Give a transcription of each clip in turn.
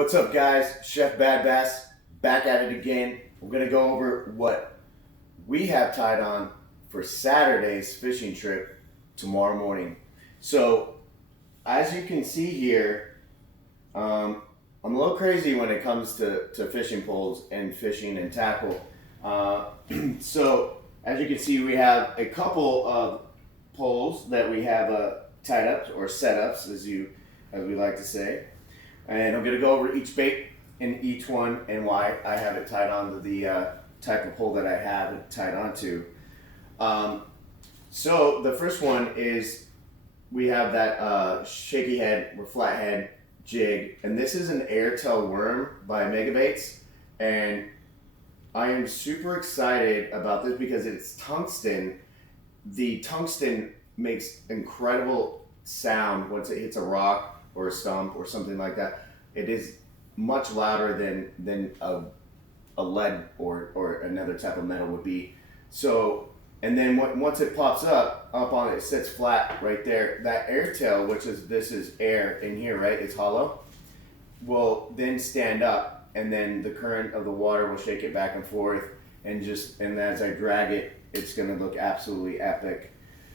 What's up, guys? Chef Bad Bass back at it again. We're gonna go over what we have tied on for Saturday's fishing trip tomorrow morning. So, as you can see here, I'm a little crazy when it comes to fishing poles and fishing and tackle. So, as you can see, we have a couple of poles that we have tied up or setups, as we like to say. And I'm going to go over each bait in each one and why I have it tied onto the type of pole that I have it tied onto. So the first one is we have that shaky head or flat head jig, and this is an airtail worm by Megabaits, and I am super excited about this because it's tungsten. The tungsten makes incredible sound once it hits a rock or a stump or something like that. It is much louder than a lead or another type of metal would be. So, and then once it pops up on it, it sits flat right there. That airtail, this is air in here, right? It's hollow. Will then stand up, and then the current of the water will shake it back and forth, and as I drag it, it's gonna look absolutely epic.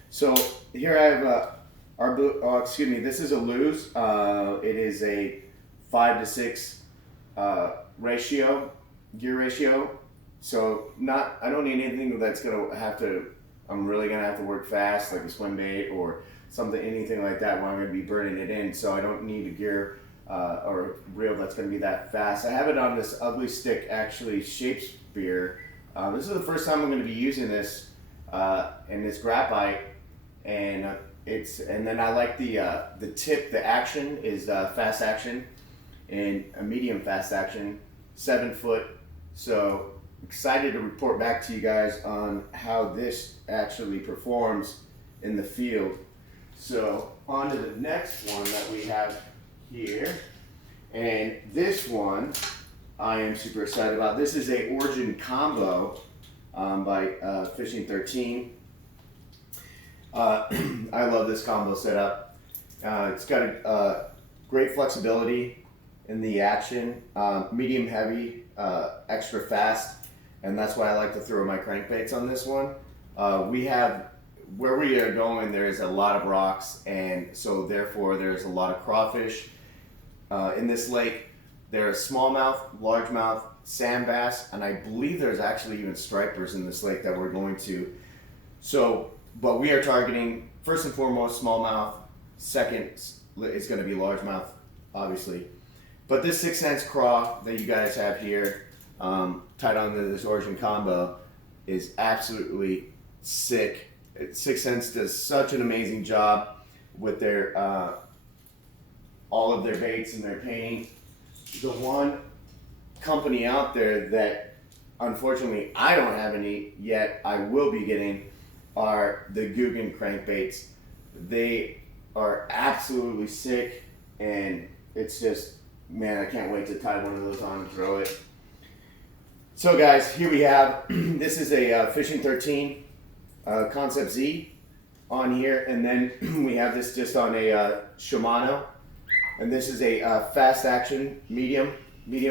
So here I have this is a Lew's. It is a 5 to 6 gear ratio. So I don't need anything that's I'm really gonna have to work fast, like a swim bait or anything like that where I'm gonna be burning it in. So I don't need a gear or a reel that's gonna be that fast. I have it on this Ugly Stick, actually, Shapespeare. This is the first time I'm gonna be using this in this graphite, and then I like the tip. The action is fast action and a medium fast action, 7 foot. So excited to report back to you guys on how this actually performs in the field. So on to the next one that we have here, and this one I am super excited about. This is a Origin combo by Fishing 13. I love this combo setup. It's got a great flexibility in the action, medium heavy, extra fast, and that's why I like to throw my crankbaits on this one. Where we are going, there's a lot of rocks, and so therefore there's a lot of crawfish in this lake. There's smallmouth, largemouth, sand bass, and I believe there's actually even stripers in this lake that we're going to. But we are targeting, first and foremost, smallmouth. Second is going to be largemouth, obviously. But this 6 cents craw that you guys have here, tied onto this Origin combo, is absolutely sick. 6 cents does such an amazing job with their all of their baits and their painting. The one company out there that, unfortunately, I don't have any yet, I will be getting, are the Googan crankbaits. They are absolutely sick, and it's just, man, I can't wait to tie one of those on and throw it. So guys, here we have, this is a Fishing 13 Concept Z on here, and then we have this just on a Shimano, and this is a fast action, medium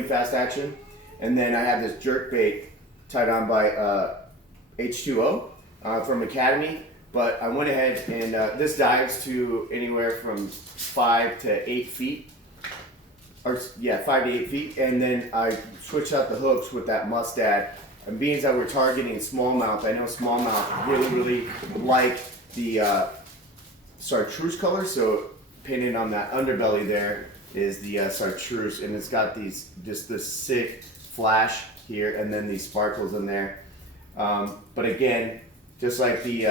fast action, and then I have this jerk bait tied on by H2O. From Academy, but I went ahead and this dives to anywhere from 5 to 8 feet, 5 to 8 feet, and then I switched out the hooks with that Mustad. And being that we're targeting smallmouth, I know smallmouth really like the chartreuse color, so painted on that underbelly there is the chartreuse, and it's got this sick flash here, and then these sparkles in there. But again, just like the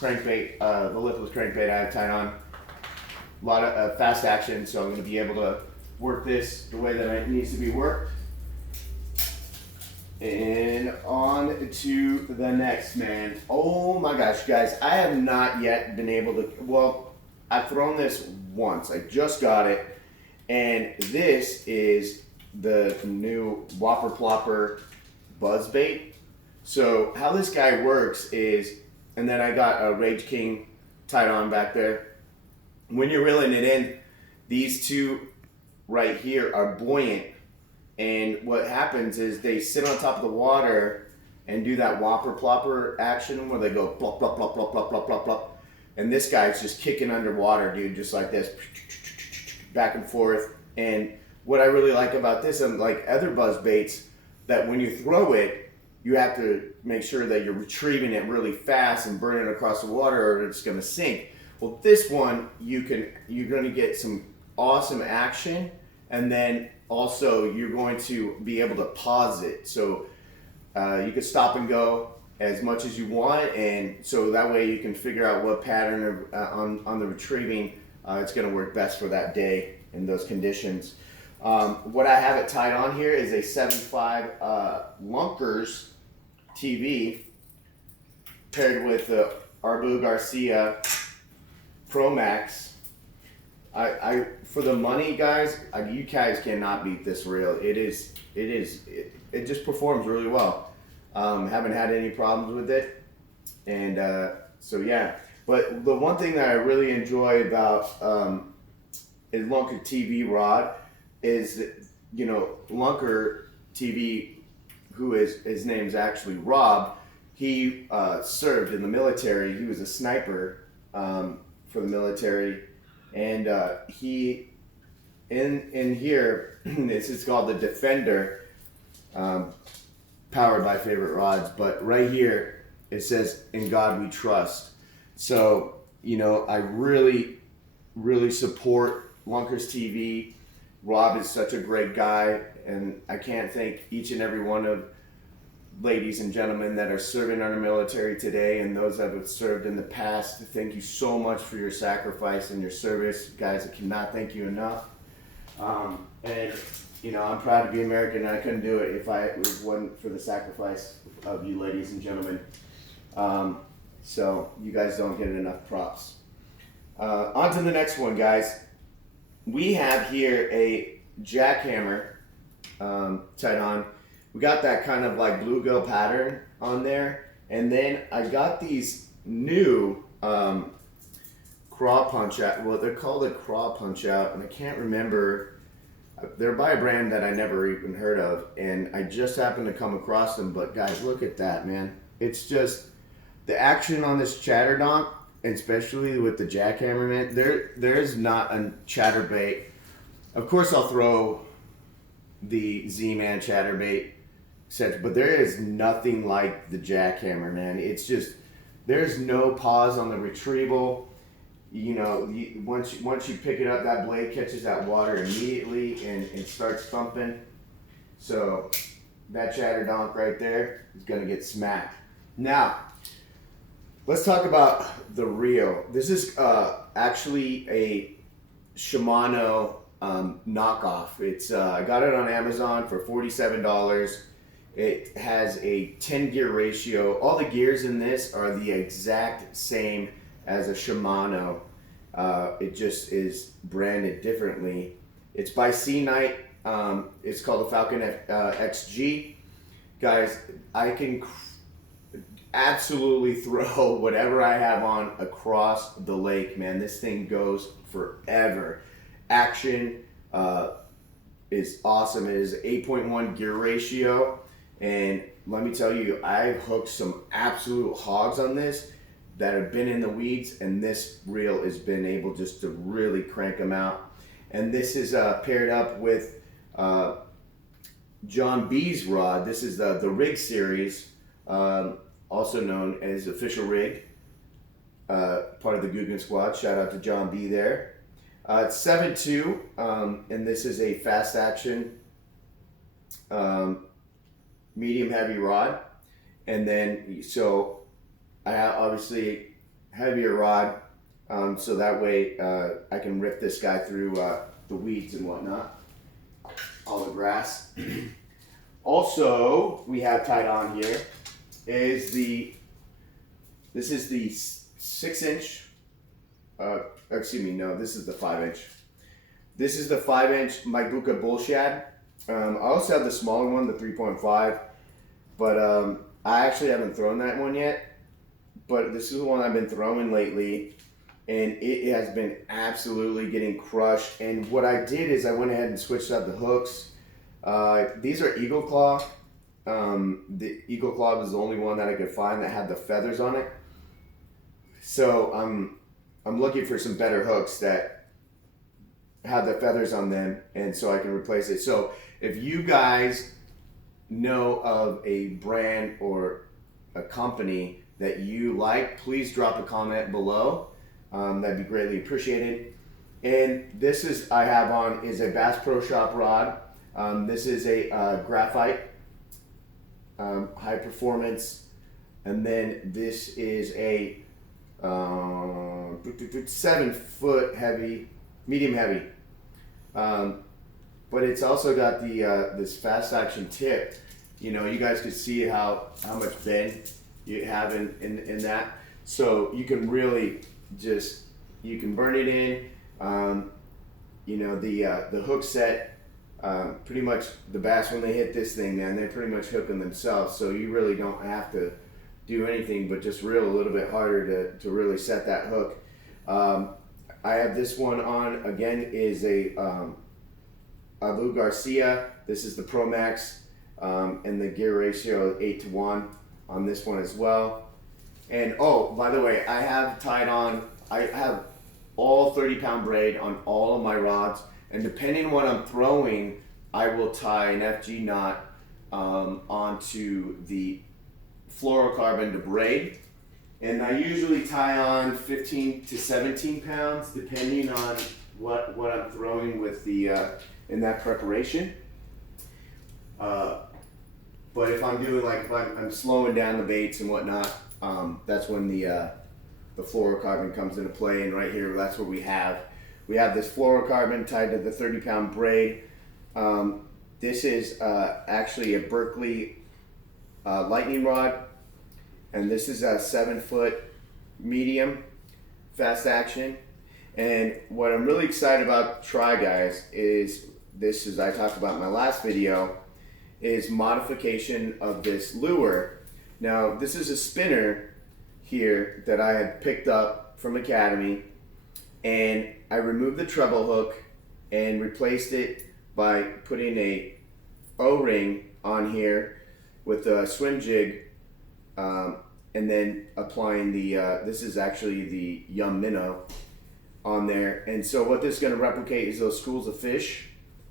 crankbait, the lipless crankbait I have tied on, a lot of fast action, so I'm going to be able to work this the way that it needs to be worked. And on to the next, man. Oh my gosh, guys, I have not yet been able to, I've thrown this once. I just got it, and this is the new Whopper Plopper buzz bait. So how this guy works is, and then I got a Rage King tied on back there. When you're reeling it in, these two right here are buoyant, and what happens is they sit on top of the water and do that whopper plopper action where they go plop plop plop plop plop plop plop plop, and this guy's just kicking underwater, dude, just like this, back and forth. And what I really like about this, unlike other buzz baits, that when you throw it, you have to make sure that you're retrieving it really fast and burning it across the water, or it's going to sink. Well, this one you're going to get some awesome action, and then also you're going to be able to pause it, so you can stop and go as much as you want, and so that way you can figure out what pattern on the retrieving it's going to work best for that day in those conditions. What I have it tied on here is a 7.5 Lunkers TV paired with the Arbu Garcia Pro Max. I for the money, guys, you guys cannot beat this reel. It just performs really well. Haven't had any problems with it, and so yeah. But the one thing that I really enjoy about a Lunker TV rod is that, Lunker TV, his name's actually Rob. He served in the military. He was a sniper for the military, and he in here this is called the Defender, powered by Favorite Rods. But right here it says, "In God We Trust." So I really, really support Lunkers TV. Rob is such a great guy, and I can't thank each and every one of ladies and gentlemen that are serving our military today, and those that have served in the past. Thank you so much for your sacrifice and your service, guys. I cannot thank you enough. And I'm proud to be American, and I couldn't do it if it wasn't for the sacrifice of you, ladies and gentlemen. So you guys don't get enough props. On to the next one, guys. We have here a jackhammer tied on. We got that kind of like bluegill pattern on there, and then I got these new craw punch out. Well, they're called a craw punch out, and I can't remember. They're by a brand that I never even heard of, and I just happened to come across them. But guys, look at that, man! It's just the action on this chatterdonk, especially with the jackhammer, man. There's not a chatterbait. Of course, I'll throw the Z-Man chatterbait, but there is nothing like the jackhammer, man. It's just, there's no pause on the retrieval. Once you pick it up, that blade catches that water immediately and starts thumping. So that chatterdonk right there is gonna get smacked. Now, let's talk about the reel. This is actually a Shimano knockoff. It's I got it on Amazon for $47. It has a 10 gear ratio. All the gears in this are the exact same as a Shimano. It just is branded differently. It's by Sea Knight. It's called the Falcon XG. Guys, I can absolutely throw whatever I have on across the lake, man. This thing goes forever. Action is awesome. It is 8.1 gear ratio, and let me tell you, I've hooked some absolute hogs on this that have been in the weeds, and this reel has been able just to really crank them out. And this is paired up with John B's rod. This is the Rig series, also known as Official Rig, part of the Guggen Squad. Shout out to John B there. It's 7.2, and this is a fast action medium heavy rod. And then, so I have obviously heavier rod, so that way I can rip this guy through the weeds and whatnot, all the grass. Also, we have tied on here is this is the 6-inch, excuse me, no, this is the 5-inch. This is the 5-inch Maibuka Bull Shad. I also have the smaller one, the 3.5, but I actually haven't thrown that one yet. But this is the one I've been throwing lately, and it has been absolutely getting crushed. And what I did is I went ahead and switched out the hooks. These are Eagle Claw. The Eagle Claw was the only one that I could find that had the feathers on it. So I'm looking for some better hooks that have the feathers on them, and so I can replace it. So if you guys know of a brand or a company that you like, please drop a comment below. That'd be greatly appreciated. And this is I have on is a Bass Pro Shop rod. This is a graphite high performance, and then this is a 7 foot heavy, medium heavy. But it's also got the this fast action tip. You know, you guys can see how much bend you have in that. So you can really just, you can burn it in. You know, the hook set, pretty much the bass, when they hit this thing, man, they're pretty much hooking themselves. So you really don't have to do anything but just reel a little bit harder to really set that hook. I have this one on, again, is a Lou Garcia. This is the Pro Max, and the gear ratio 8-to-1 on this one as well. And oh, by the way, I have all 30-pound braid on all of my rods, and depending on what I'm throwing, I will tie an FG knot onto the fluorocarbon to braid. And I usually tie on 15 to 17 pounds, depending on what I'm throwing with the in that preparation. But if I'm doing, like, if I'm slowing down the baits and whatnot, that's when the fluorocarbon comes into play. And right here, that's what we have this fluorocarbon tied to the 30-pound braid. This is actually a Berkley lightning rod, and this is a 7 foot medium fast action. And what I'm really excited about to try, guys, is this, as I talked about in my last video, is modification of this lure. Now, this is a spinner here that I had picked up from Academy, and I removed the treble hook and replaced it by putting a O-ring on here with a swim jig, and then applying the this is actually the Yum Minnow on there. And so what this is going to replicate is those schools of fish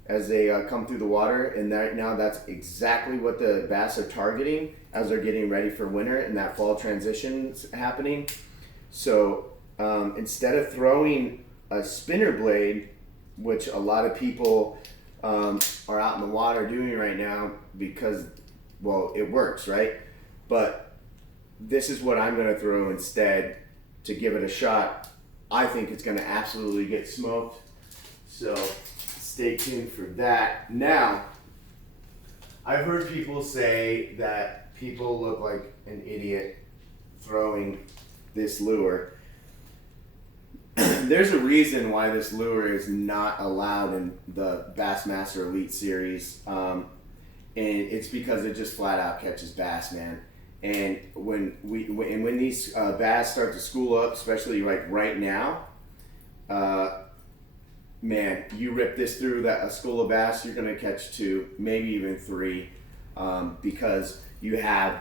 as they come through the water, and that's exactly what the bass are targeting as they're getting ready for winter and that fall transition's happening. So instead of throwing a spinner blade, which a lot of people are out in the water doing right now because, well, it works, right? But this is what I'm going to throw instead to give it a shot. I think it's going to absolutely get smoked. So stay tuned for that. Now, I've heard people say that people look like an idiot throwing this lure. There's a reason why this lure is not allowed in the Bassmaster Elite Series, and it's because it just flat out catches bass, man. And when these bass start to school up, especially like right now, man, you rip this through a school of bass, you're gonna catch 2, maybe even 3, because you have,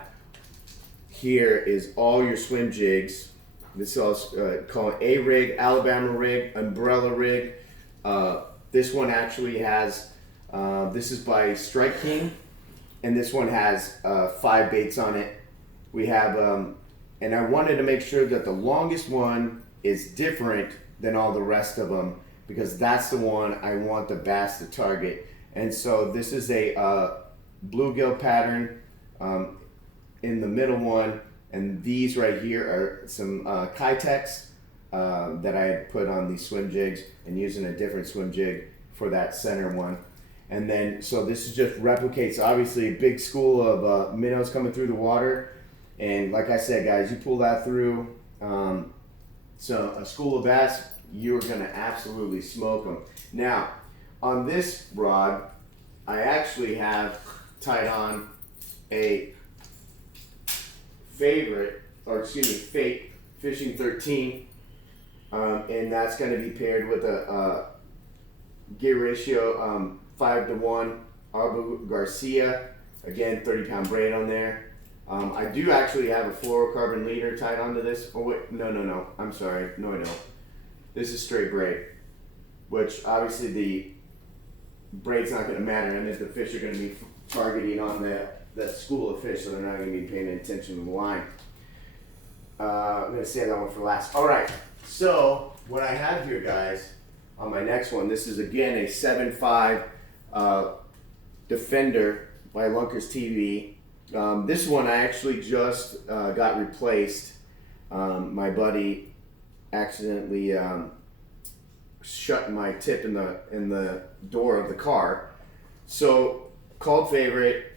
here is all your swim jigs. This is called A-rig, Alabama rig, umbrella rig. This one actually has, this is by Strike King, and this one has 5 baits on it. We have, and I wanted to make sure that the longest one is different than all the rest of them, because that's the one I want the bass to target. And so this is a bluegill pattern in the middle one, and these right here are some Kitex that I had put on these swim jigs, and using a different swim jig for that center one. And then, so this is just replicates, obviously, a big school of minnows coming through the water. And like I said, guys, you pull that through, so a school of bass, you're gonna absolutely smoke them. Now, on this rod, I actually have tied on a Fate Fishing 13. and that's going to be paired with a gear ratio 5-to-1 Abu Garcia. Again, 30-pound braid on there. I do actually have a fluorocarbon leader tied onto this. Oh wait, no. I'm sorry. No, I don't. This is straight braid, which obviously the braid's not going to matter, and if the fish are going to be targeting on that school of fish, so they're not going to be paying attention to the line. I'm going to save that one for last. All right. So what I have here, guys, on my next one, this is again a 7.5 Defender by Lunkers TV. This one I actually just got replaced. My buddy accidentally shut my tip in the door of the car. So called Favorite,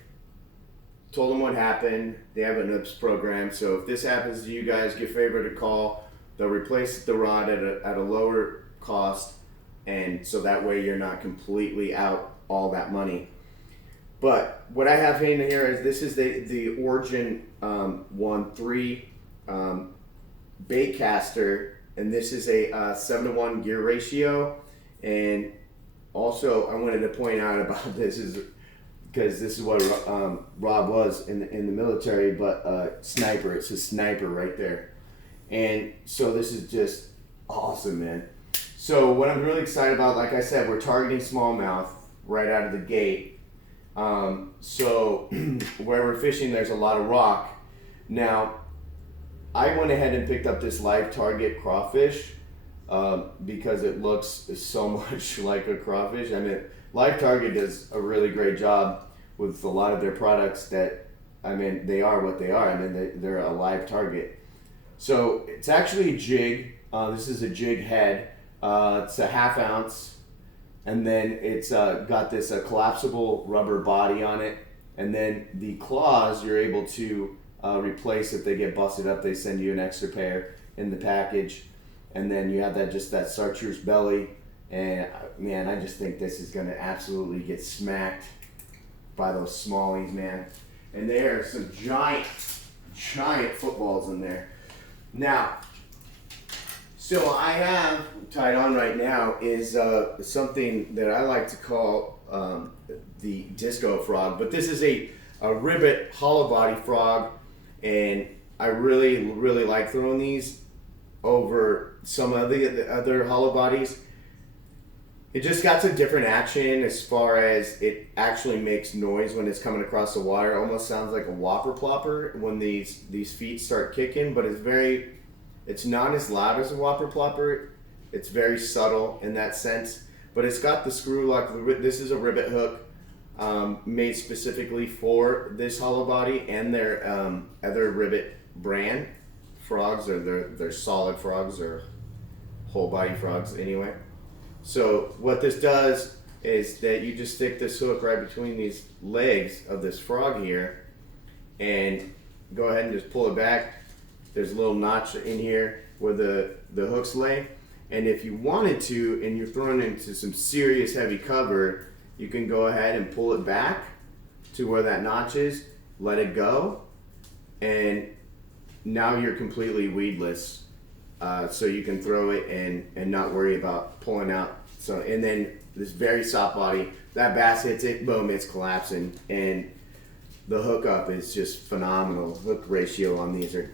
told them what happened. They have an UPS program, so if this happens to you guys, give Favorite a call. They'll replace the rod at a lower cost, and so that way you're not completely out all that money. But what I have in here is this is the Origin 1.3 bait caster, and this is a 7-to-1 gear ratio. And also I wanted to point out about this is because this is what Rob was in the military, but sniper. It's a sniper right there. And so this is just awesome, man. So what I'm really excited about, like I said, we're targeting smallmouth right out of the gate. So where we're fishing, there's a lot of rock. Now, I went ahead and picked up this Live Target crawfish because it looks so much like a crawfish. I mean, Live Target does a really great job with a lot of their products that, I mean, they are what they are. I mean, they're a live target. So it's actually a jig. This is a jig head. It's a 1/2 ounce. And then it's got this collapsible rubber body on it. And then the claws you're able to replace if they get busted up. They send you an extra pair in the package. And then you have that chartreuse belly. And man, I just think this is going to absolutely get smacked by those smallies, man. And there are some giant footballs in there. Now, so I have tied on right now is something that I like to call the disco frog, but this is a ribbit hollow body frog, and I really like throwing these over some of the other hollow bodies. It just got some different action as far as it actually makes noise when it's coming across the water. It almost sounds like a whopper plopper when these feet start kicking, but it's not as loud as a whopper plopper. It's very subtle in that sense, but it's got the screw lock. This is a ribbit hook made specifically for this hollow body and their other ribbit brand frogs, or they're solid frogs or whole body frogs anyway. So what this does is that you just stick this hook right between these legs of this frog here and go ahead and just pull it back. There's a little notch in here where the hooks lay. And if you wanted to, and you're throwing into some serious heavy cover, you can go ahead and pull it back to where that notch is, let it go, and now you're completely weedless. So you can throw it and not worry about pulling out. So, and then this very soft body, that bass hits it, boom, it's collapsing. And the hookup is just phenomenal. Hook ratio on these are,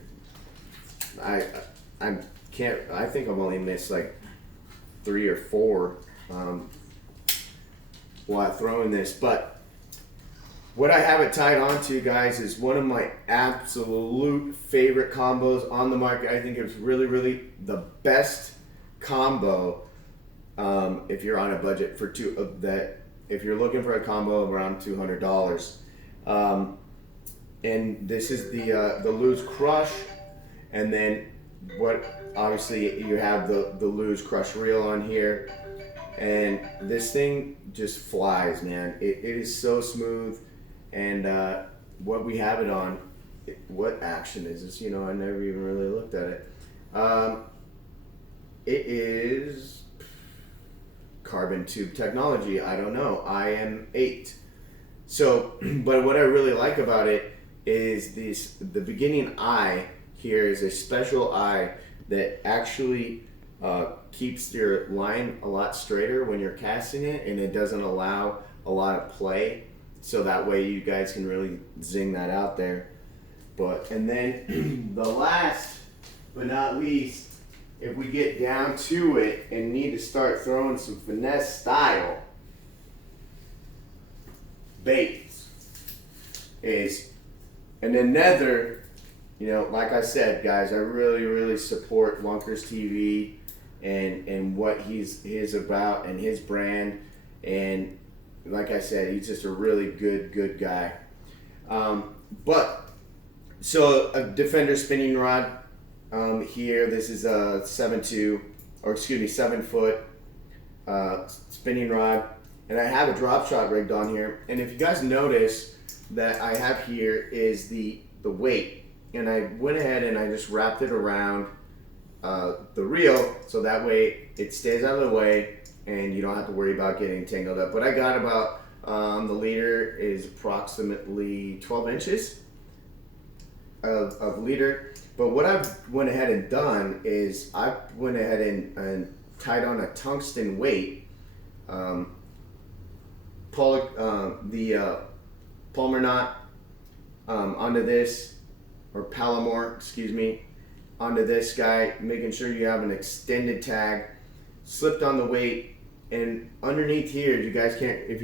I think I've only missed like 3 or 4 while throwing this. But what I have it tied on to, guys, is one of my absolute favorite combos on the market. I think it's really the best combo if you're on a budget for if you're looking for a combo of around $200. And this is the Lew's Crush, and then obviously you have the Lew's Crush reel on here, and this thing just flies, man. It is so smooth. And what we have it on, what action is this? You know, I never even really looked at it. It is carbon tube technology. I don't know. IM8. So, but what I really like about it is the beginning eye here is a special eye that actually keeps your line a lot straighter when you're casting it, and it doesn't allow a lot of play. So that way you guys can really zing that out there. And then the last but not least, if we get down to it and need to start throwing some finesse style baits, is and another, like I said, guys, I really support Lunkers TV and what he's about and his brand. And like I said, he's just a really good guy. So a Defender spinning rod here. This is a 7 foot spinning rod, and I have a drop shot rigged on here. And if you guys notice that I have here is the weight, and I went ahead and I just wrapped it around the reel so that way it stays out of the way and you don't have to worry about getting tangled up. But I got about the leader is approximately 12 inches of leader. But what I went ahead and done is I went ahead and tied on a tungsten weight, the Palmer knot onto this, or Palomar, excuse me, onto this guy, making sure you have an extended tag, slipped on the weight, and underneath here, if you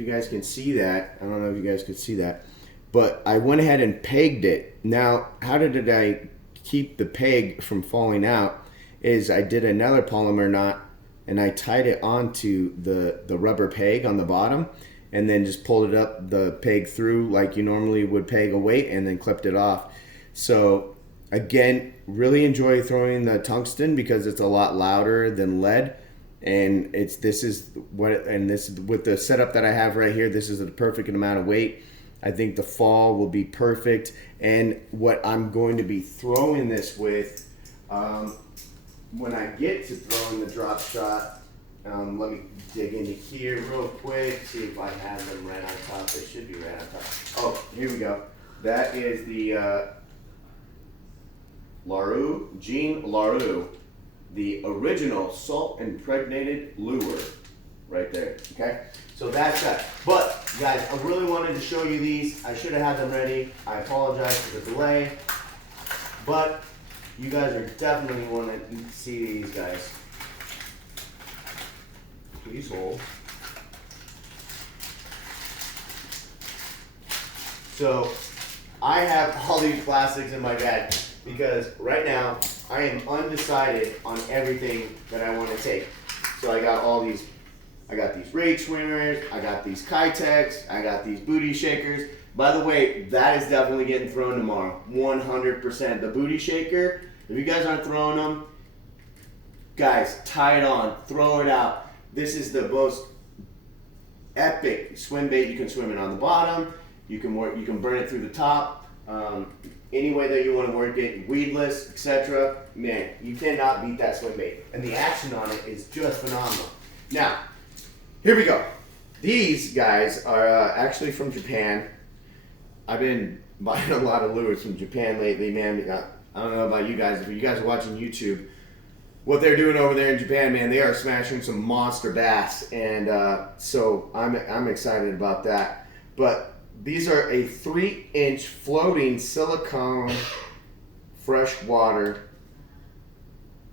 guys can see that, I don't know if you guys can see that, but I went ahead and pegged it. Now, how did I keep the peg from falling out? Is I did another polymer knot and I tied it onto the rubber peg on the bottom, and then just pulled it up the peg through like you normally would peg a weight, and then clipped it off. So again, really enjoy throwing the tungsten because it's a lot louder than lead. And this with the setup that I have right here, this is the perfect amount of weight. I think the fall will be perfect. And what I'm going to be throwing this with, when I get to throwing the drop shot, let me dig into here real quick, see if I have them right on top. They should be right on top. Oh, here we go. That is the Jean Larue, the original salt impregnated lure right there. Okay, so that's that. But guys, I really wanted to show you these. I should have had them ready. I apologize for the delay, but you guys are definitely want to see these, guys. Please hold. So I have all these plastics in my bag because right now I am undecided on everything that I want to take. So I got all these, I got these rage swimmers, I got these Kitex, I got these booty shakers. By the way, that is definitely getting thrown tomorrow, 100%. The booty shaker, if you guys aren't throwing them, guys, tie it on, throw it out. This is the most epic swim bait. You can swim it on the bottom. You can burn it through the top. Any way that you want to work it, weedless, etc. Man, you cannot beat that swim bait. And the action on it is just phenomenal. Now, here we go. These guys are actually from Japan. I've been buying a lot of lures from Japan lately, man. I don't know about you guys. If you guys are watching YouTube, what they're doing over there in Japan, man, they are smashing some monster bass, and so I'm excited about that. But these are a 3-inch floating silicone freshwater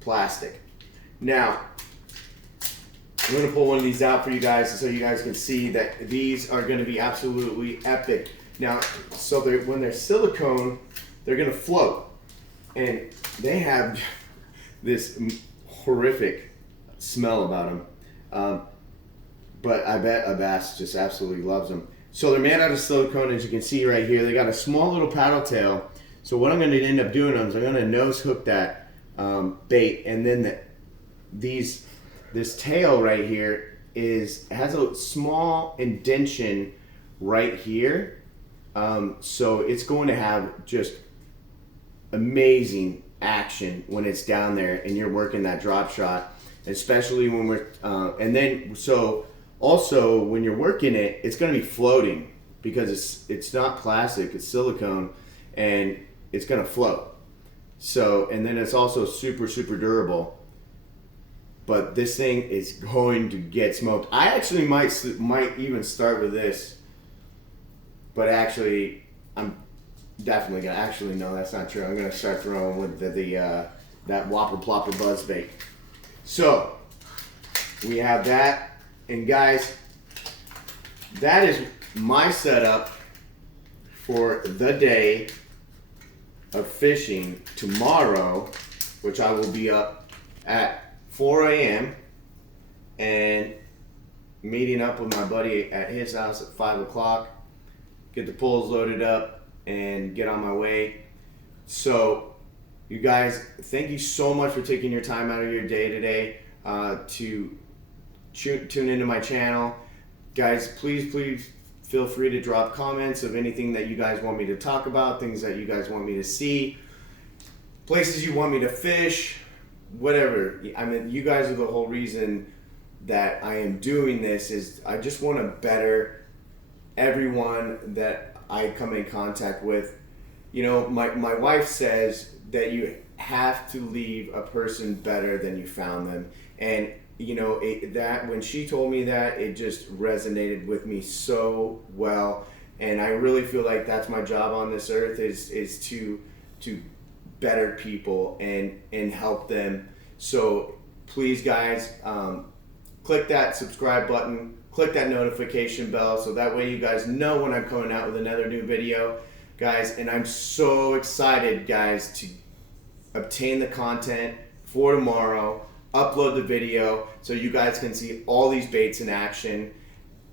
plastic. Now, I'm going to pull one of these out for you guys so you guys can see that these are going to be absolutely epic. Now, so when they're silicone, they're going to float, and they have this horrific smell about them, but I bet a bass just absolutely loves them. So they're made out of silicone, as you can see right here. They got a small little paddle tail. So what I'm going to end up doing is I'm going to nose hook that bait, and then this tail right here has a small indentation right here. So it's going to have just amazing action when it's down there and you're working that drop shot, especially when we're also when you're working it, it's going to be floating because it's not plastic, it's silicone, and it's going to float. So, and then it's also super durable. but this thing is going to get smoked. I actually might even start with this, but actually, I'm definitely gonna. Actually, no, that's not true. I'm gonna start throwing with that Whopper Plopper buzz bait. So we have that, and guys, that is my setup for the day of fishing tomorrow, which I will be up at 4 a.m. and meeting up with my buddy at his house at 5 o'clock, get the poles loaded up and get on my way. So you guys, thank you so much for taking your time out of your day today to tune into my channel. Guys, please feel free to drop comments of anything that you guys want me to talk about, things that you guys want me to see, places you want me to fish, whatever. I mean, you guys are the whole reason that I am doing this. Is I just want to better everyone that I come in contact with. You know, my wife says that you have to leave a person better than you found them, and you know that when she told me that, it just resonated with me so well. And I really feel like that's my job on this earth is to better people and help them. So please, guys, click that subscribe button, click that notification bell, so that way you guys know when I'm coming out with another new video, guys. And I'm so excited, guys, to obtain the content for tomorrow, upload the video so you guys can see all these baits in action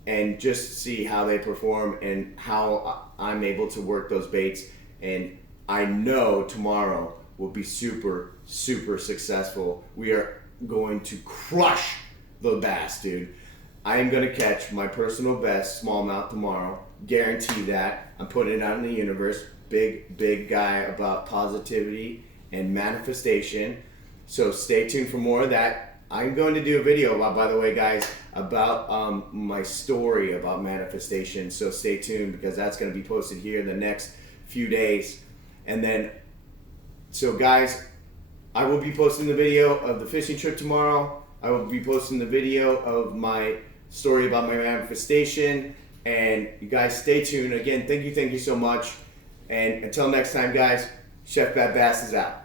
and just see how they perform and how I'm able to work those baits. And I know tomorrow will be super successful. We are going to crush the bass, dude. I am going to catch my personal best smallmouth tomorrow. Guarantee that. I'm putting it out in the universe. Big guy about positivity and manifestation. So stay tuned for more of that. I'm going to do a video, by the way, guys, about my story about manifestation. So stay tuned, because that's going to be posted here in the next few days. And then, so guys, I will be posting the video of the fishing trip tomorrow. I will be posting the video of my story about my manifestation. And you guys stay tuned. Again, thank you so much. And until next time, guys, Chef Bad Bass is out.